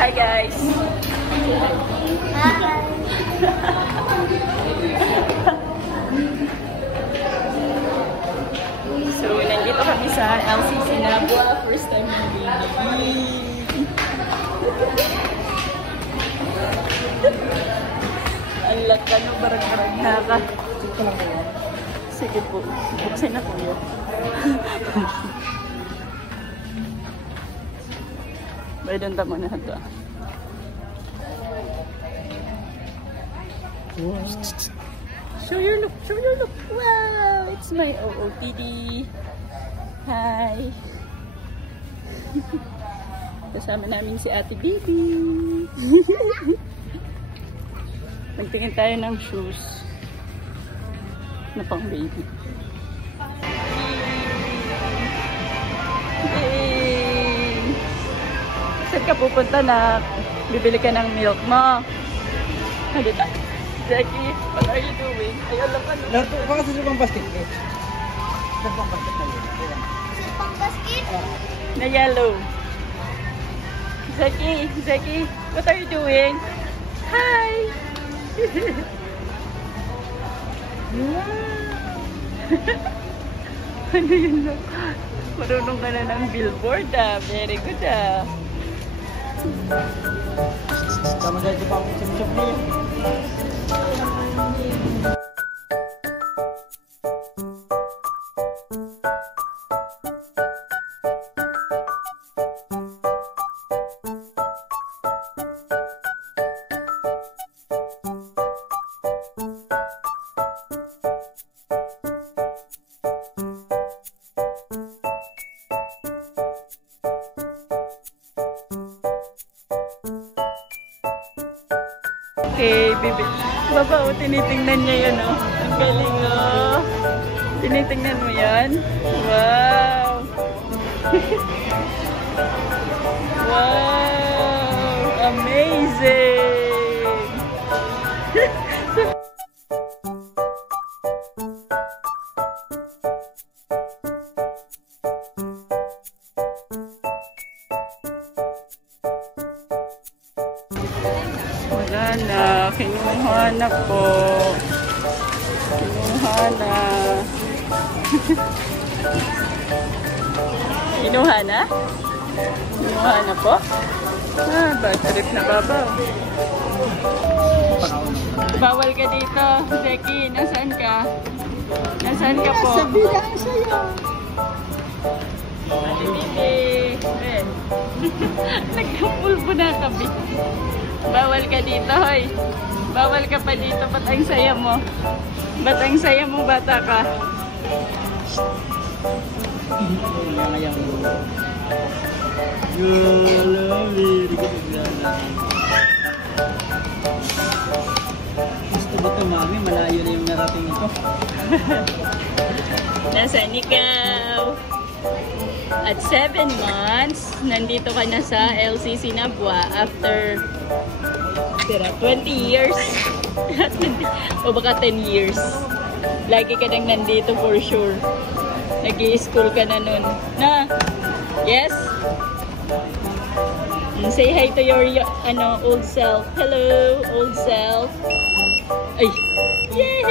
Hi guys! Hi! So, nandito kami sa LCC Nabua. First time na baby. Ang laka no, barang-barang naka. Sige po, buksan na po yun. Bayan tamo na ito. Show your look, show your look. Wow, it's my OOTD. Hi. Kasama namin si Ate Bibi. Magtingin tayo ng shoes na pang baby. Yay! Saan ka pupunta na? Bibili ka ng milk mo. Halika. Jackie, what are you doing? Ayaw lang ka na. Baka sa pang basket. Sa pang basket na yun. Sa pang basket? Na yellow. Jackie, what are you doing? Hi! Ano yun lang? Marunong ka na ng billboard ah. Very good ah. Sama dahil pa akong simsok niya. Okay, bibi. Baba, oh, tinitingnan niya yun, oh. Ang galing, oh. Tinitingnan mo yan? Wow! Wow! Amazing! Wala na. Kinuha na po. Kinuha na. Kinuha na? Kinuha na po? Ah, bad trip na babaw. Bawal ka dito. Jackie, nasaan ka? Nasaan ka po? Sabi lang sa'yo. Ate Bibi. Eh. Nagkapulbo na kami. Bawal ka dito, hoy. Bawal ka pa dito. Ba't ang saya mo? Ba't ang saya mo, bata ka? Gusto ba ito, mami? Malayo na yung narating ito. Nasaan ikaw? At 7 months, nandito ka na sa LCC Nabua after 20 years. O baka 10 years. Lagi ka nang nandito for sure. Nag-i-school ka na nun. Na? Yes? Say hi to your old self. Hello, old self. Ay! Yay!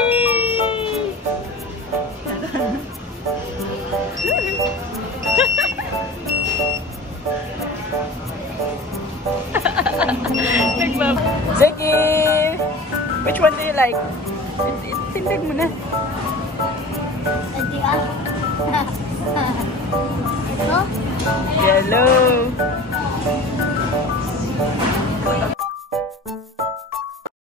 Zeki! Which one do you like? Tindig mo na. Adi ah. Ito? Yellow.